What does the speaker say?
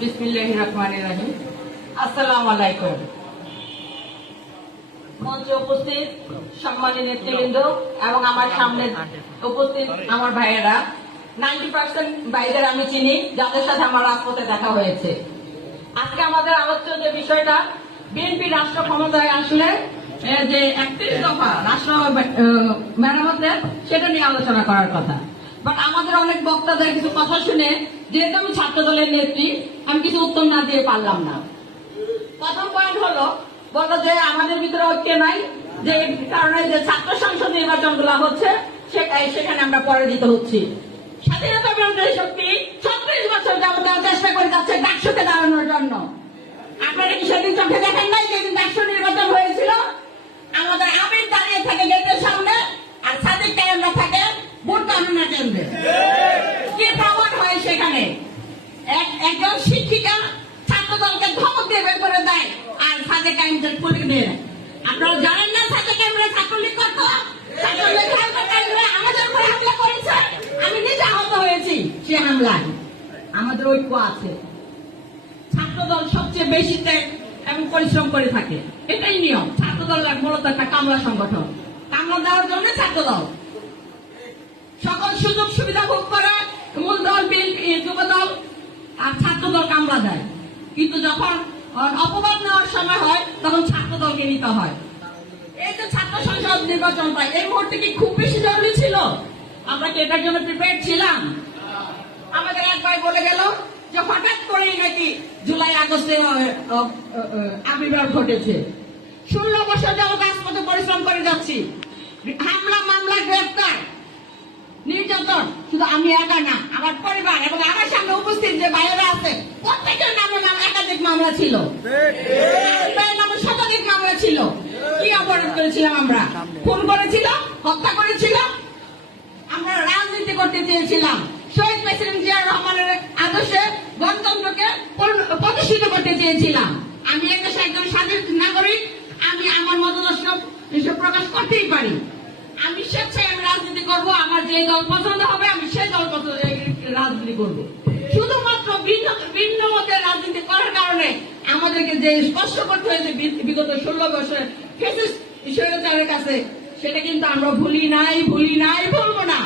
বিসমিল্লাহির রহমানির রহিম। আসসালামু আলাইকুম। মঞ্চে উপস্থিত সম্মানী নেতৃবৃন্দ এবং আমার সামনে উপস্থিত আমার ভাইয়েরা, 90% ভাইদের আমি চিনি, যাদের সাথে আমার রাজপথে দেখা হয়েছে। আজকে আমাদের আলোচ্য যে বিষয়টা, বিএনপি রাষ্ট্র ক্ষমতায় আসলে যে 31 দফা রাষ্ট্র মেরামতের, সেটা নিয়ে আলোচনা করার কথা। বাট আমাদের অনেক বক্তাদের কিছু কথা শুনে, যেহেতু আমি ছাত্র দলের নেত্রী, আমি কিছু উত্তর না দিয়ে পারলাম না। প্রথম পয়েন্ট হলো, বললো যে আমাদের ভিতরে ঐক্য নাই, যে কারণে যে ছাত্র সংসদ নির্বাচন গুলা হচ্ছে সেখানে আমরা পরাজিত হচ্ছি। স্বাধীনতা বিরোধী শক্তি 36 বছর যাবত চেষ্টা করে যাচ্ছে ডাকসুকে দাঁড়ানোর জন্য। আপনারা কি সেদিন চোখে দেখেন নাই যেদিন ডাকসু নির্বাচন হয়েছিল? আমাদের আমির দাঁড়িয়ে থাকে গেটের সামনে, আর সাদিক কায়েমরা থাকে ভোট গণনা কেন্দ্রে। কি প্রমাণ হয় সেখানে? একজন শিক্ষিকা ছাত্র দলকে ধমক দিয়ে বের করে দেয়, আর সাদিক কায়েমদের পুলিশ দেয়। আপনারা জানেন না সাদিক কায়েমরা ছাত্রলীগ করতো? আমাদের উপরে হামলা করেছে, আমি নিজে আহত হয়েছি সে হামলায়। আমাদের ঐক্য আছে। ছাত্র দল সবচেয়ে বেশি এবং পরিশ্রম করে থাকে, এটাই নিয়ম। ছাত্র দল মূলত একটা কামলা সংগঠন, কামলা দেওয়ার জন্য ছাত্র দল সকল সুযোগ সুবিধা ভোগ করে। মূল দল বিএনপি, যুব দল আর ছাত্র দল কামলা দেয়, কিন্তু যখন অপবাদ নেওয়ার সময় হয় তখন ছাত্র দলকে নিতে হয়। এই যে ছাত্র সংসদ নির্বাচনটা এই মুহূর্তে কি খুব বেশি জরুরি ছিল? আমরা কি এটার জন্য প্রিপেয়ার ছিলাম? আমাদের এক ভাই বলে গেল যে হঠাৎ করেই নাকি জুলাই আগস্টে আবির্ভাব ঘটেছে। 16 বছর যাবত রাজপথে পরিশ্রম করে যাচ্ছি, হামলা মামলা গ্রেফতার নির্যাতন শুধু আমি একা না, আমার পরিবার এবং আমার সামনে উপস্থিত যে ভাইয়েরা আছে প্রত্যেকের নামে একাধিক মামলা ছিল, নামে শতাধিক মামলা ছিল। কি অপরাধ করেছিলাম আমরা? খুন করেছিলাম, হত্যা করেছিলাম, আমরা রাজনীতি করতে চেয়েছিলাম, শহীদ প্রেসিডেন্ট জিয়া রহমানের আদর্শে গণতন্ত্রকে প্রতিষ্ঠিত করতে চেয়েছিলাম। আমি এদেশে একজন স্বাধীন নাগরিক, আমি আমার মতাদর্শ প্রকাশ করতেই পারি। আমি স্বেচ্ছায় আমি রাজনীতি করবো, আমার যে দল পছন্দ হবে আমি সেই দল রাজনীতি করবো। শুধুমাত্র ভিন্ন মতের রাজনীতি করার কারণে আমাদেরকে যে স্পষ্ট করতে হয়েছে বিগত 16 বছর স্বৈরাচারের কাছে, সেটা কিন্তু আমরা ভুলি নাই, ভুলবো না।